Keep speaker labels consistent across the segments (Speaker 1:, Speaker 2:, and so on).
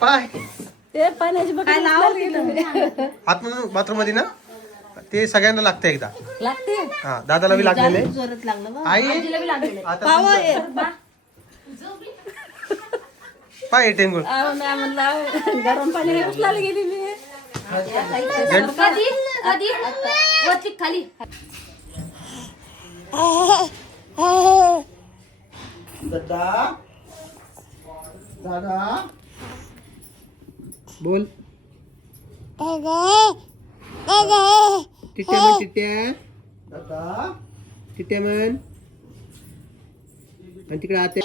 Speaker 1: पाय.
Speaker 2: ते पाण्याची
Speaker 1: आतमधून बाथरूममध्ये ना ते सगळ्यांना लागतं एकदा.
Speaker 2: लागते?
Speaker 1: हा दादाला बी लागलेले.
Speaker 2: जोरात लागलं बा.
Speaker 1: आई. आता पाय टेंगुळ.
Speaker 2: आहो ना म्हणलं गरम पाणी उचलायला गेली मी.
Speaker 3: कधी? कधी? वरती खाली.
Speaker 1: दादा. दादा. बोल. टिट्या म्हण टिट्या दादा. टिट्या म्हण. आणि तिकडे आते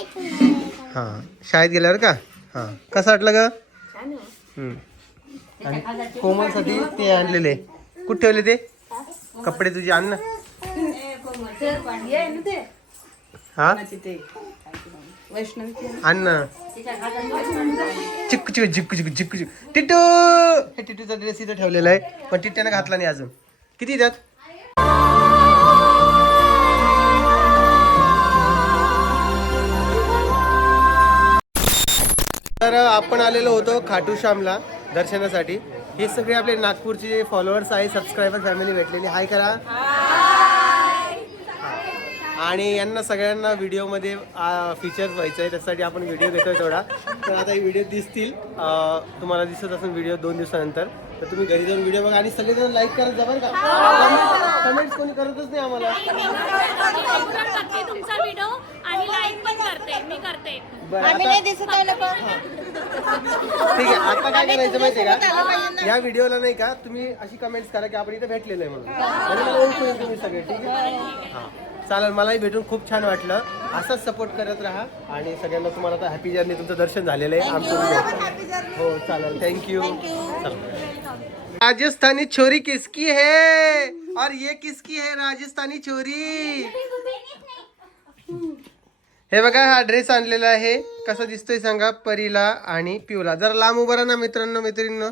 Speaker 1: हा शाळेत गेल्यावर का? हा. कसं वाटलं ग? हम्म. आणि कोमलसाठी ते आणलेले. कुठे ठेवले ते? कपडे तुझे आण ना. हा? ना? चिक्कू चिक्कू चिक्कू चिक्कू चिक्कू चिक्कू. टिटू! हे टिटूचा ड्रेस इथं ठेवलेला आहे. पण टिट्यानं घातला नाही अजून. किती त्यात तर आपण आलेलो होतो खाटू श्यामला दर्शनासाठी. हे सगळे आपले नागपूरचे फॉलोअर्स आहे सबस्क्रायबर फॅमिली भेटलेली. हाय करा. आणि यांना सगळ्यांना व्हिडिओमध्ये फीचर्स व्हायचं आहे त्यासाठी आपण व्हिडिओ घेतोय थोडा तर आता हे व्हिडिओ दिसतील तुम्हाला दिसत असेल व्हिडिओ दोन दिवसानंतर तर तुम्ही घरी जाऊन व्हिडिओ बघा आणि सगळेजण लाईक करत जा बरं का कमेंट्स कोणी करतच नाही आम्हाला
Speaker 3: करते तुमचा व्हिडिओ आणि लाईक पण करते मी करते
Speaker 1: बरं आता ठीक आहे आता काय करायचं माहितीये का या व्हिडिओला नाही का तुम्ही अशी कमेंट्स करा की आपण इथे भेटलेलो आहे म्हणून म्हणजे मला ओळखू तुम्ही सगळे ठीक आहे हा चालेल मलाही भेटून खूप छान वाटलं. असंच सपोर्ट करत राहा आणि सगळ्यांना तुम्हाला आता हॅपी जर्नी तुमचं दर्शन झालेलं आहे. आमचं हो चालेल. थँक्यू राजस्थानी छोरी किसकी है? और ये किसकी है राजस्थानी छोरी? हे बघा हा ड्रेस आणलेला आहे. कसा दिसतोय सांगा? परीला आणि पिऊला जरा लांब उभा राहा ना मित्रांनो मैत्रिणींनो.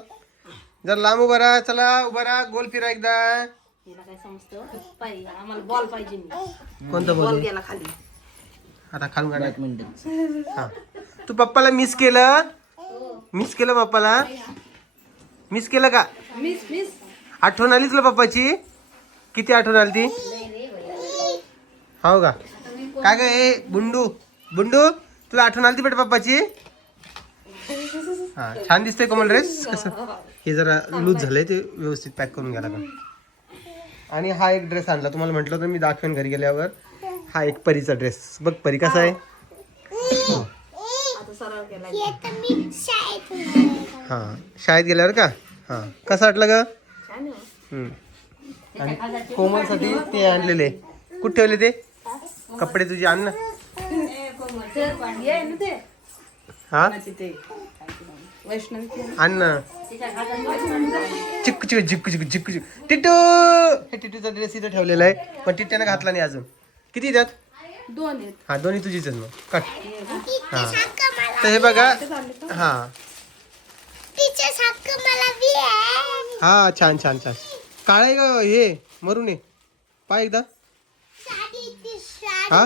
Speaker 1: जर लांब उभा राहा. चला उभा राहा. गोल फिरा एकदा.
Speaker 2: हिला काय समजतं? पाहिजे आम्हाला बॉल पाहिजे मी.
Speaker 1: कोणतं
Speaker 2: बॉल
Speaker 1: बोल
Speaker 2: गेला खाली.
Speaker 1: आता खालून हा. तू पप्पाला मिस केलं? मिस केलं पप्पाला? मिस केलं का?
Speaker 2: मिस मिस
Speaker 1: आठवण आली तुला पप्पाची? किती आठवण आली ती हो का? काय काय ए बुंडू. बुंडू तुला आठवण आली ती बेटा पप्पाची? हा छान दिसतोय कोमल ड्रेस. कसं हे जरा लूज झालंय ते व्यवस्थित पॅक करून घ्या लागेल. आणि हा एक ड्रेस आणला. तुम्हाला म्हटलं तर मी दाखवेन घरी गेल्यावर. हा एक परीचा ड्रेस बघ परी कसा आहे.
Speaker 2: आता सरळ केला
Speaker 1: हा शाळेत गेल्यावर का? हा. कसं वाटलं ग. हम्म. आणि कोमलसाठी ते आणलेले. कुठे ठेवले ते? कपडे तुझे आण ना.
Speaker 2: हे? ना
Speaker 1: चिक्कू चिक्कू चिक्कू चिक्कू चिक्कू चिक्कू टिटू! हे टिटूचा ड्रेस इथं ठेवलेला आहे पण टिट्यानं घातला नाही अजून. किती त्यात?
Speaker 2: दोन
Speaker 1: हा दोन्ही तुझीच आहेत मग. कट हा. तर हे बघा हा. हा छान छान छान. काळ आहे का हे मरून आहे पाय एकदा. हा?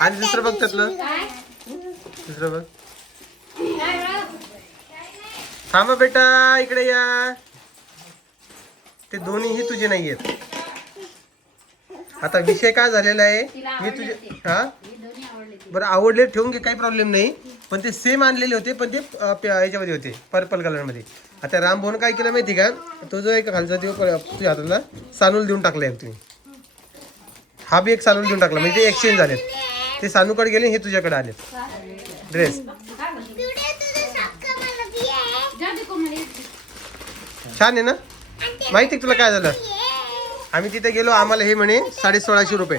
Speaker 1: आणि दुसरं बघ त्यातलं. दुसरं बघ. थांबा बेटा इकडे या. ते दोन्हीही तुझे नाही आहेत. आता विषय काय झालेला आहे? मी तुझे हा? बरं आवडले ठेवून घे काही प्रॉब्लेम नाही. पण ते सेम आणलेले होते पण ते याच्यामध्ये होते पर्पल कलरमध्ये आता रामभवन काय केलं माहिती का? तो जो एक खालचा तो तुझ्या हाताला सानूल देऊन टाकला एक तुम्ही. हा बी एक सानूल देऊन टाकला म्हणजे ते एक्सचेंज झालेत. ते सानूकडे गेले हे तुझ्याकडे आले. ड्रेस छान आहे ना? माहिती आहे तुला काय झालं? आम्ही तिथे गेलो आम्हाला हे म्हणे साडे सोळाशे रुपये.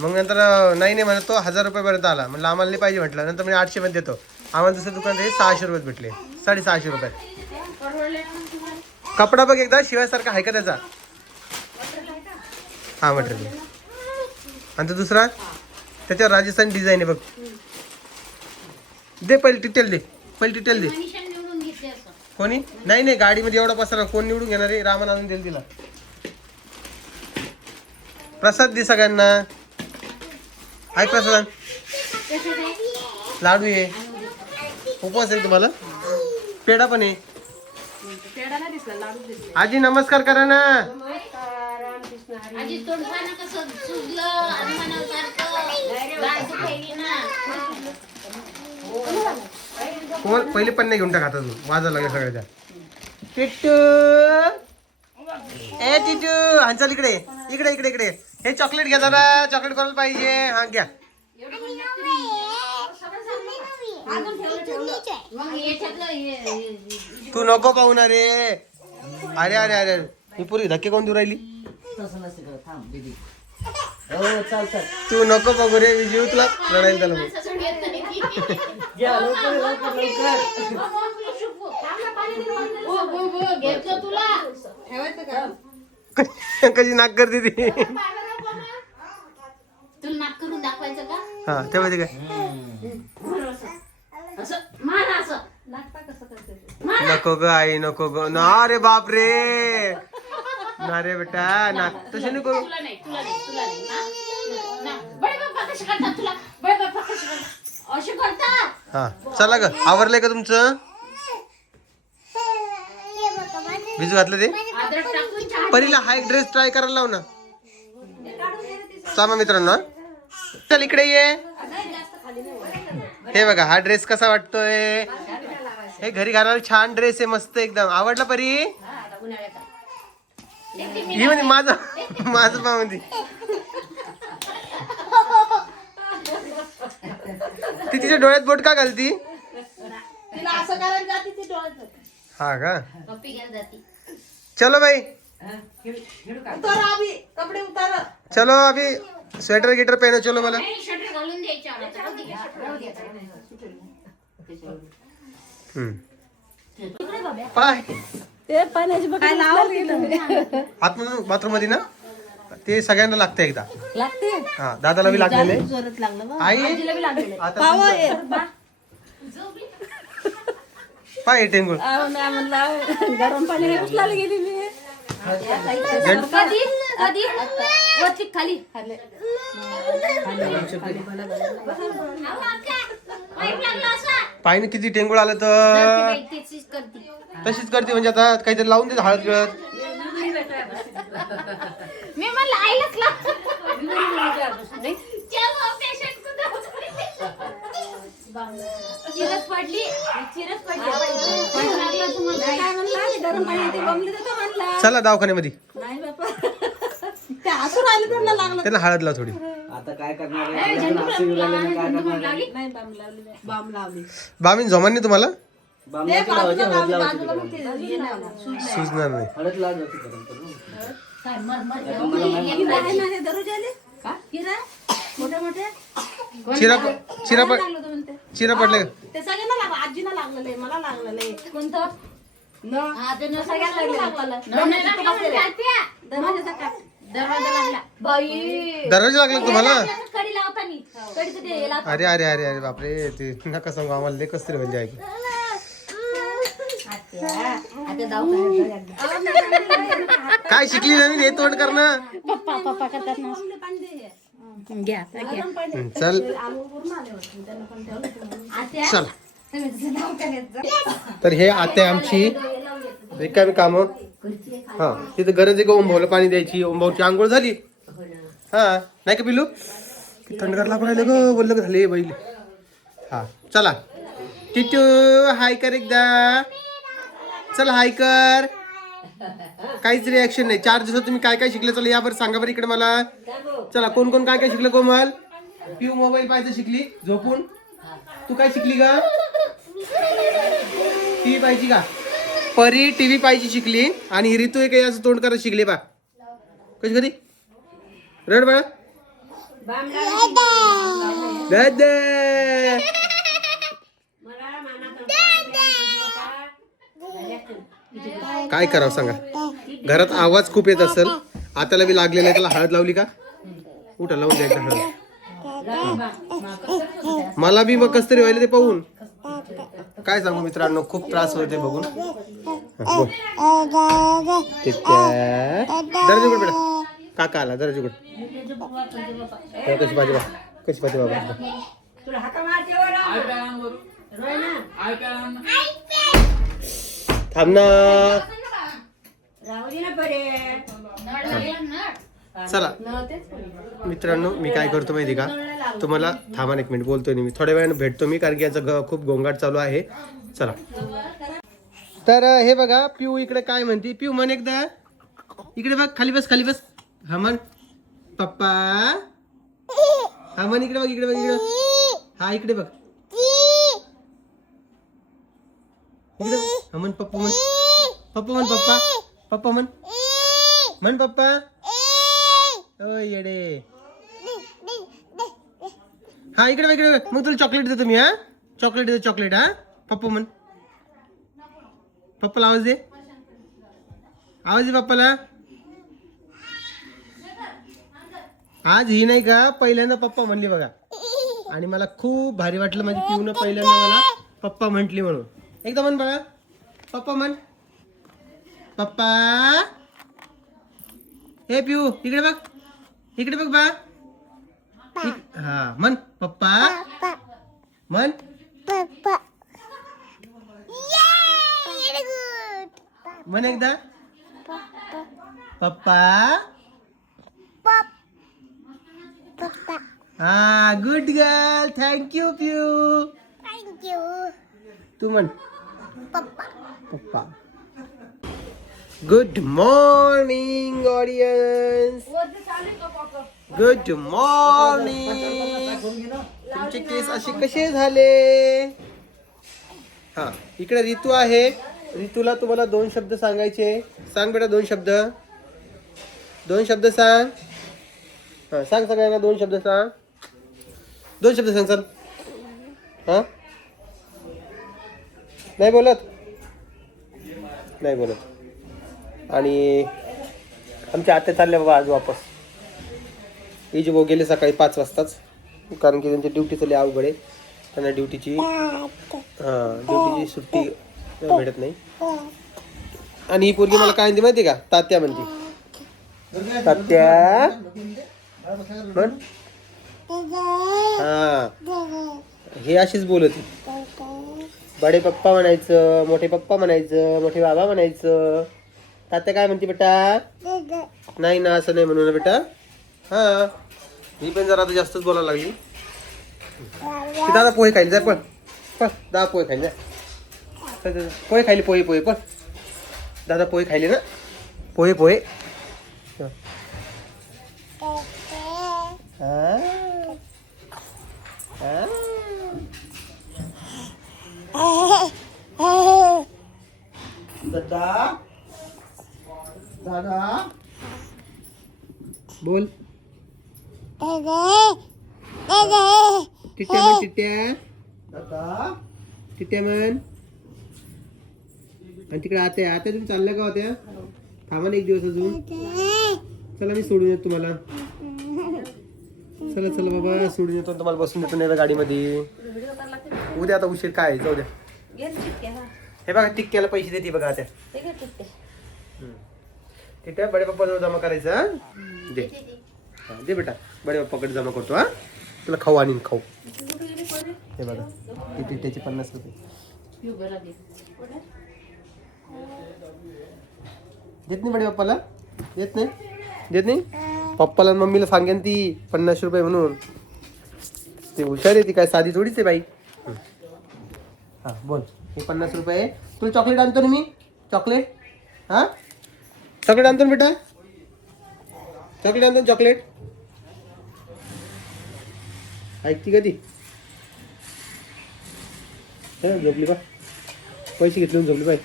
Speaker 1: मग नंतर नाही नाही म्हणत तो हजार रुपयापर्यंत आला. म्हणलं आम्हाला नाही पाहिजे म्हटलं. नंतर म्हणजे आठशे मध्ये देतो. आम्हाला जसं दुकान हे सहाशे रुपयात भेटले. साडेसहाशे रुपयात कपडा बघ एकदा शिवायसारखा आहे का त्याचा? हा मटेरियल. आणि तो दुसरा? त्याच्यावर राजस्थान डिझाईन आहे बघ. दे पहिले डिटेल दे. पहिले डिटेल दे.
Speaker 3: निवडून घेतले असं.
Speaker 1: कोणी? नाही नाही गाडीमध्ये एवढा पसारा. कोण निवडून घेणार आहे? रामन आणून देईल तिला. प्रसाद दे सगळ्यांना. आहे प्रसाद. लाडू आहे उपवास आहे तुम्हाला? पेढा पण आहे
Speaker 2: पेढा नाही दिसला लाडू दिसले.
Speaker 1: आजी नमस्कार करा ना.
Speaker 3: आजी कसं सुजलं ना.
Speaker 1: कोमल पहिले पण नाही घेऊन टाका तू वाजा लागले सगळ्याच्या. टिटू ए हा चल इकडे. इकडे इकडे इकडे. हे चॉकलेट घ्या दादा चॉकलेट करायला पाहिजे? हा घ्या. तू नको पाहू ना रे. अरे अरे अरे. ही पुरी धक्के कोण देऊ राहिली? तू नको बघू रे जीव तुला
Speaker 3: नाही. की. हो, हो, हो, घेतलं तुला.
Speaker 2: ठेवायचं का?
Speaker 1: कशी नाक करते ती?
Speaker 3: तुला नाक करून दाखवायचं का?
Speaker 1: हा ते काय?
Speaker 3: असं असं.
Speaker 2: कसं करते
Speaker 1: नको ग आई नको ग. ना रे बाप रे ना रे बेटा ना. तसे नको.
Speaker 3: तुला नाही तुला नाही तुला नाही. ना? ना. बडे बाप्पा कसे करतात तुला? बडे बाप्पा कसे करतात? असे करतात?
Speaker 1: हा. चला ग आवरलंय का तुमचं? भिजू घातलं ते?
Speaker 3: अद्रक टाकून चहा
Speaker 1: परीला हा एक ड्रेस ट्राय करायला लाव ना. सामा मित्रांनो. चल इकडे ये. हे बघा हा ड्रेस कसा वाटतोय? हे घरी घालायला छान ड्रेस आहे मस्त एकदम. आवडला परी? ही म्हणजे माझं माझं पा म्हणजे ती तिच्या डोळ्यात बोट का घालती.
Speaker 2: तिला असं करायला जाते ती डोळ्यात
Speaker 1: हा का?
Speaker 3: कॉपी घ्यायला जाते.
Speaker 1: चलो भाई
Speaker 2: उतारा आम्ही कपडे उतारा.
Speaker 1: चलो अभी स्वेटर गिटर पहनो चलो मला.
Speaker 3: नाही घालून द्यायच्या दे.
Speaker 1: हम्म. पाय.
Speaker 2: ते पाण्याची काय लावलं
Speaker 1: आतमधून बाथरूममध्ये ना ते सगळ्यांना लागतं एकदा
Speaker 2: लागते
Speaker 1: हा दादाला बी लागलेलं आहे
Speaker 2: जोरात लागलं बा.
Speaker 1: आई आता पाय टेंगुळ
Speaker 2: आहो ना म्हणलं गरम पाणी उचलायला गेली मी
Speaker 3: कधी कधी वरती खाली पाईप लागला असा
Speaker 1: पायने किती टेंगुळ आलं
Speaker 3: ती
Speaker 1: तर तशीच करते म्हणजे आता काहीतरी लावून दे हळद गिळत
Speaker 3: मी म्हणलं आईलाच पडली पडली
Speaker 2: देतो
Speaker 1: चला दवाखान्यामध्ये
Speaker 2: नाही बापा ते आले त्यांना लागलं
Speaker 1: त्यांना हळद लाव थोडी
Speaker 4: आता काय करणार आहे? आपल्याला नाशिक उडाल्याने काय करणार आहे?
Speaker 2: नाही बाम लावली बाम लावली
Speaker 1: बामीन झोमांनी तुम्हाला
Speaker 4: बांबूची लावायची, हळद लावायची त्याच्यानंतर.
Speaker 1: सुचणार नाही
Speaker 4: हळद लावायची
Speaker 2: आहे ना हे
Speaker 1: चिरा चिरा पड
Speaker 2: लागलं होतं म्हणते
Speaker 1: चिरा पडले का?
Speaker 2: ते सगळ्यांना लागलं आजीला लागलेलं आहे मला लागलेलं आहे
Speaker 3: कोणतं
Speaker 2: न
Speaker 3: हा
Speaker 2: सगळ्यांना लागलेलं
Speaker 3: दरवाजा लागला. बाई.
Speaker 1: दरवाजा लागला का तुम्हाला?
Speaker 3: कडी लावतानी कडीचं ते याला
Speaker 1: अरे अरे अरे अरे बापरे ते नका सांगू आम्हाला लय कसतरी म्हणजे ऐक
Speaker 3: आता दवाखान्यात
Speaker 1: काय शिकली नवीन हे तोंड करणं?
Speaker 3: पप्पा पप्पा करतात ना. घ्या
Speaker 1: हं, चल. चल. तर हे आते आमची रिकामी काम. हा तिथं गरज आहे का ओंभावला पाणी द्यायची? ओंभावची आंघोळ झाली. हा नाही का पिलू थंडगार लागून राहिले ग बोललं का झाले बैल. हा चला. टिटू हाय कर एकदा. चला हाय कर. काहीच रिॲक्शन नाही. चार दिवसात तुम्ही काय काय शिकलं? चला या बरं सांगा बरं इकडे मला. चला कोण कोण काय काय शिकलं कोमल? पिऊ मोबाईल पाहिजे शिकली. झोपून. तू काय शिकली का टीव्ही पाहिजे का? परी टीव्ही पाहिजे शिकली आणि ऋतू काही असं तोंड करायला शिकली बा. कशी कधी? रड बाळा. काय करावं सांगा? घरात आवाज खूप येत असेल. आताला बी लागलेला आहे. त्याला हळद लावली का? उठा लावून द्यायचं हळद. मला बी मग कस तरी व्हायला ते पाहून. काय सांगू मित्रांनो खूप त्रास होते बघून. बोल. बेटा काका आला जरा जुगड कशी पाहिजे बा कशी पाहिजे बाबा थांब ना चला मित्रांनो मी काय करतो माहिती का तुम्हाला थांबा एक मिनिट बोलतोय मी थोड्या वेळाने भेटतो मी कारण की याचा ग- खूप गोंगाट चालू आहे चला तर हे बघा पिऊ इकडे काय म्हणते? पिऊ म्हण एकदा. इकडे बघ खाली बस खाली बस. हा म्हण. पप्पा. हा म्हण इकडे बघ इकडे बघ इकडे. हा इकडे बघ. इकडे. हा पप्पा म्हण. पप्पा म्हण पप्पा. पप्पा म्हण. म्हण पप्पा. ओ येडे. हा इकडे बघ, इकडे बघ. मग तुला चॉकलेट देतो मी हा. चॉकलेट देतो चॉकलेट हा. पप्पा म्हण. पप्पाला आवाज दे. आवाज दे पप्पाला. आज ही नाही का पहिल्यांदा पप्पा म्हणली बघा. आणि मला खूप भारी वाटलं माझी पिऊन पहिल्यांदा मला पप्पा म्हटली म्हणून. एकदा म्हण बघा. पप्पा म्हण. पप्पा. हे पिऊ इकडे बघ. इकडे बघ बा. हा म्हण. पप्पा. म्हण. म्हण एकदा. पप्पा. हा गुड गर्ल थँक्यू पिऊ तू म्हण. Papa. Good morning audience good morning तुमचे केस असे कसे झाले? हा इकडे ऋतू आहे. ऋतूला तुम्हाला दोन शब्द सांगायचे सांग बेटा दोन शब्द. दोन शब्द सांग. हा सांग सगळ्यांना दोन शब्द सांग. दोन शब्द सांग सर. हा? नाही बोलत? नाही बोलत. आणि आमच्या आत्या चालल्या बाबा आज वापस. हे जे भाऊ गेले सकाळी पाच वाजताच कारण की त्यांची ड्युटी चालली अवघड आहे. त्यांना ड्युटीची हां ड्युटीची सुट्टी भेटत नाही. आणि ही पोरगी मला काय म्हणते माहिती का? तात्या म्हणते. तात्या? म्हण. हा. हे अशीच बोलत होती. बडे पप्पा म्हणायचं मोठे पप्पा म्हणायचं मोठे बाबा म्हणायचं. तात्या काय म्हणते बेटा? नाही ना असं नाही म्हणू ना बेटा. हा. मी पण जरा आता जास्तच बोलायला लागली. ती दादा पोहे खायला जा पण पण दादा पोहे खायला जा. चल, चल, चल. पोहे खायले पोहे पोहे पण दादा पोहे खायले ना पोहे पोहे हा. हा. दादा दादा बोल टिट्या म्हण टिट्या दादा टिट्या म्हण आणि तिकडे आत्या आत्या तुम्ही चालल्या का होत्या थांबा ना एक दिवस अजून. चला मी सोडून येतो तुम्हाला. चला चला बाबा सोडून येतो. तुम्हाला बसून देतो नाही गाडीमध्ये. उद्या आता उशीर काय जाऊ द्या. हे. बघा टिक्क्याला पैसे देते बघा आत्या. टिट्या बडे पप्पा जमा करायचं हा? दे. हा, दे बेटा. बडे पप्पाकडे जमा करतो हा? तुला खाऊ आणीन खाऊ. हे बघा ही टिट्याचे पन्नास रुपये. देत नाही बडे पप्पाला देत नाही देत नाही पप्पाला आणि मम्मीला ती पन्नास रुपये म्हणून. ती हुशार आहे ती, काय साधी थोडीच आहे बाई. हा, बोल. हे पन्नास रुपये. तुला चॉकलेट आणतो ना मी? चॉकलेट हा? चॉकलेट आणतो बेटा? चॉकलेट आणतो चॉकलेट ऐकती का ती? झोपली पैसे घेतले झोपली बाई.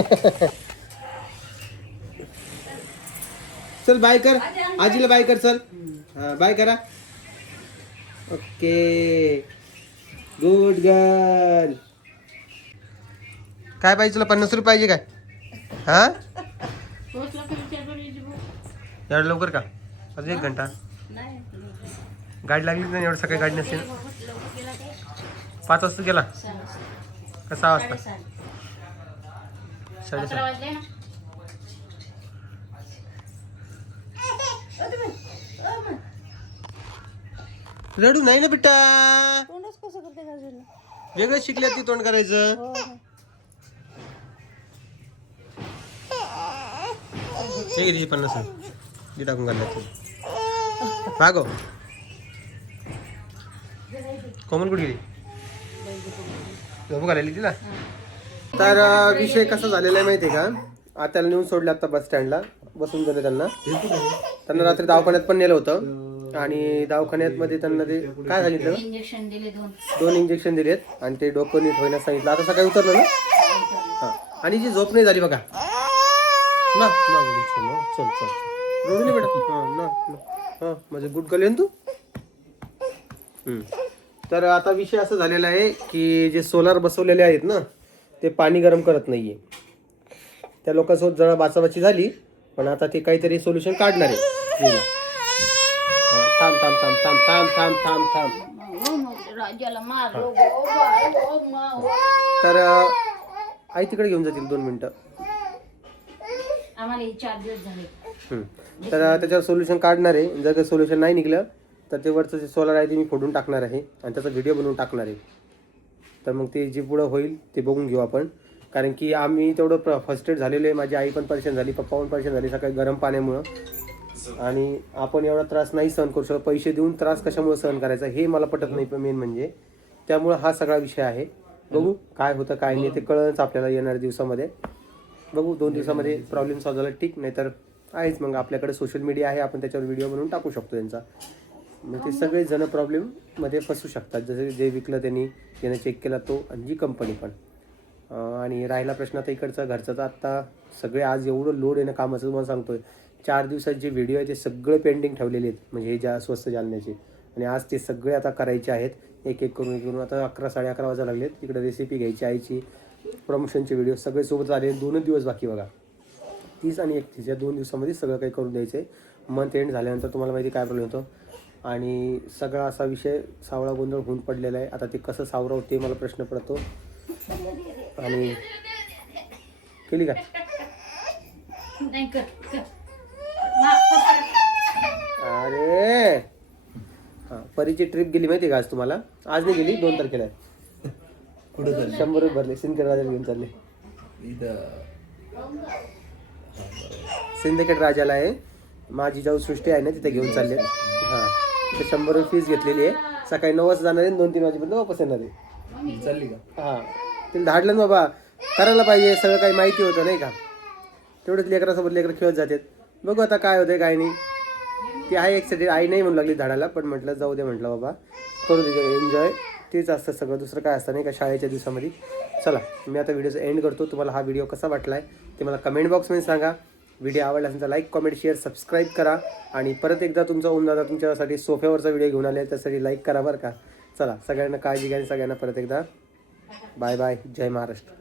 Speaker 1: चल बाय कर. आजीला बाय कर चल. हा बाय करा. ओके. गुड गर्ल काय पाहिजे तुला पन्नास रुपये पाहिजे काय? हा? एवढं लवकर का? अजून एक घंटा. गाडी लागली नाही एवढं सकाळी गाडी नसेल. पाच वाजता गेला. का सहा वाजता.
Speaker 3: अकरा
Speaker 1: साडेसहा
Speaker 3: वाजले ना?
Speaker 1: रडू नाही ना बेटा
Speaker 2: तोंडच कसं करते गाजरला?
Speaker 1: वेगळं शिकल्यात ती तोंड करायचं.
Speaker 2: हो
Speaker 1: हे. घे तिची पन्नास ती टाकून घालण्यात ती मागो कोमल कुठे गेली? झोपू घालायली तिला? तर विषय कसा झालेला आहे माहिती आहे का? आत्याला नेऊन सोडलं आता बस स्टँडला बसून गेले त्यांना. त्यांना रात्री दवाखान्यात पण नेलं होतं. आणि दवाखान्यात मध्ये त्यांना ते काय सांगितलं?
Speaker 3: इंजेक्शन दिले दोन.
Speaker 1: दोन इंजेक्शन दिलेत. आणि ते डोकं नीट होईना सांगितलं. आता सकाळी उतरलं ना? हा. आणि जी झोप नाही झाली बघा. ना चल चल रडू नाही बेटा हा ना. हा माझे गुड ना तू. तर आता विषय असं झालेला आहे की जे सोलार बसवलेले आहेत ना ते पाणी गरम करत नाहीये. त्या लोकांसोबत जरा बाचाबाची झाली पण आता ते काहीतरी सोल्युशन काढणार आहे थांब थांब थांब थांब थांब थांब थांब थांब. तर आई तिकडे घेऊन जातील दोन मिनिटं. तर त्याच्यावर सोल्युशन काढणार आहे. जर काही सोल्युशन नाही निघलं तर ते वरचं जे सोलर आहे ते मी फोडून टाकणार आहे. आणि त्याचा व्हिडिओ बनवून टाकणार आहे. तर मग ते जे पुढं होईल ते बघून घेऊ आपण. कारण की आम्ही तेवढं फर्स्ट एड झालेलो आहे. माझी आई पण परेशान झाली पप्पा पण परेशान झाली सकाळी गरम पाण्यामुळं. आणि आपण एवढा त्रास नाही सहन करू शकत. पैसे देऊन त्रास कशामुळे सहन करायचा हे मला पटत नाही मेन म्हणजे. त्यामुळं हा सगळा विषय आहे. बघू काय होतं काय नाही ते कळणच आपल्याला येणाऱ्या दिवसामध्ये. बघू दोन दिवसामध्ये प्रॉब्लेम सॉल्व्ह झाला ठीक. नाही तर आहेच मग आपल्याकडे सोशल मीडिया आहे. आपण त्याच्यावर व्हिडिओ बनवून टाकू शकतो त्यांचा. मग ते सगळे जण प्रॉब्लेममध्ये फसू शकतात. जसे जे विकलं त्यांनी ज्याने चेक केला तो आणि जी कंपनी पण. आणि राहिला प्रश्न आता इकडचा घरचा. तर आत्ता सगळे आज एवढं लोड येणं कामाचं तुम्हाला सांगतोय. चार दिवसात जे व्हिडिओ आहे ते सगळे पेंडिंग ठेवलेले आहेत. म्हणजे हे ज्या स्वस्त जालण्याचे आणि आज ते सगळे आता करायचे आहेत. एक एक करून एक करून. आता अकरा साडे अकरा वाजा लागलेत. इकडे रेसिपी घ्यायची आईची प्रमोशनचे व्हिडिओ सगळे सोबत आले. दोनच दिवस बाकी बघा. तीस आणि एकतीस. या दोन दिवसामध्ये सगळं काही करून द्यायचं आहे मंथ एंड झाल्यानंतर तुम्हाला माहिती काय प्रॉब्लेम होतो आणि सगळा असा विषय सावळा गोंधळ होऊन पडलेला आहे. आता ते कसं सावराव ते मला प्रश्न पडतो. आणि केली का?
Speaker 3: नाही कर कर. मा- पप्पा-
Speaker 1: अरे! हां परीची ट्रिप गेली माहिती आहे का आज तुम्हाला? आज नाही गेली दोन तारखेला आहे.
Speaker 4: कुठं चालली?
Speaker 1: शंभर रुपये भरले सिंदखेड राजाला घेऊन चालले.
Speaker 4: इथं.
Speaker 1: सिंदखेड राजाला आहे. माझी जाऊ सृष्टी आहे ना तिथे घेऊन चालले. तर शंभर रुपये फीस घेतलेली आहे. सकाळी नऊ वाजता जाणार आहे दोन तीन वाजेपर्यंत वापस येणार आहे.
Speaker 4: चालली का?
Speaker 1: हां. तिला धाडलं ना बाबा. करायला पाहिजे सगळं काही माहिती होतं नाही का? तेवढंच लेकरासोबत लेकरं खेळत जातात. बघू आता काय होतंय काय नाही. ती आहे एक्साइटेड आई नाही म्हणू लागली झाडाला पण म्हटलं जाऊ दे म्हटलं बाबा. करू दे एन्जॉय तेच असतं सगळं. दुसरं काय असतं नाही का शाळेच्या दिवसामध्ये. चला मी आता व्हिडिओचा एंड करतो. तुम्हाला हा व्हिडिओ कसा वाटला आहे ते मला कमेंट बॉक्समध्ये सांगा. व्हिडिओ आवडला असेल तर लाईक कॉमेंट शेअर सबस्क्राईब करा. आणि परत एकदा तुमचा ओम दादा तुमच्यासाठी सोफ्यावरचा व्हिडिओ घेऊन आले त्यासाठी लाईक करा बरं का. चला सगळ्यांना काळजी घ्या आणि सगळ्यांना परत एकदा. Bye bye. जय महाराष्ट्र.